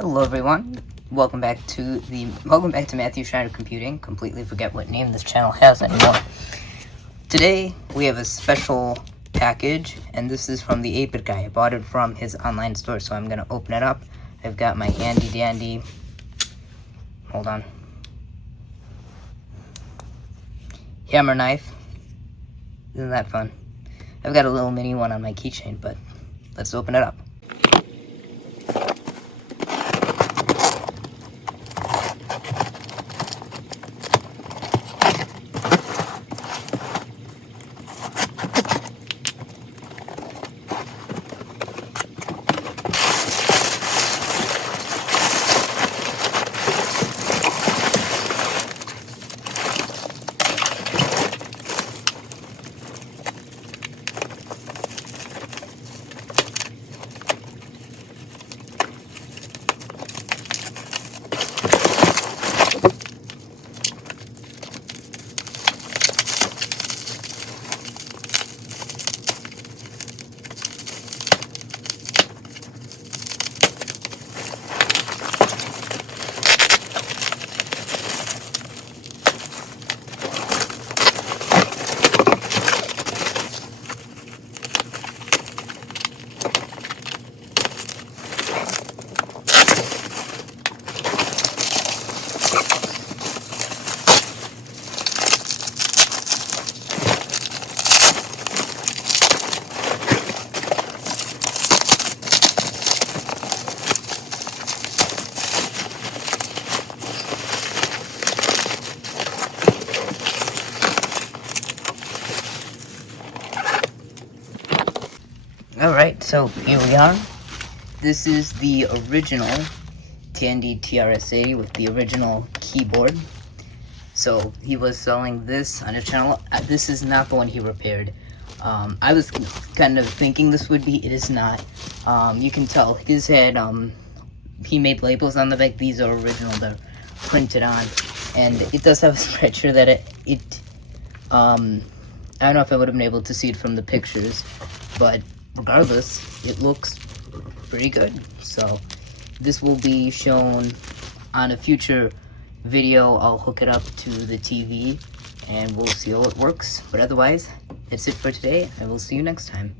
Hello everyone, welcome back to Matthew Schneider Computing. Completely forget what name this channel has anymore. Today we have a special package, and this is from the 8-bit guy. I bought it from his online store, so I'm gonna open it up. I've got my handy dandy, hold on, hammer knife. Isn't that fun? I've got a little mini one on my keychain, but let's open it up. Alright, so here we are. This is the original Tandy TRS-80 with the original keyboard. So he was selling this on his channel. This is not the one he repaired. I was kind of thinking this would be. It is not. You can tell his had, he made labels on the back. These are original. They're printed on. And it does have a stretcher that I don't know if I would have been able to see it from the pictures, but regardless, it looks pretty good. So this will be shown on a future video. I'll hook it up to the TV and we'll see how it works. But otherwise, that's it for today. I will see you next time.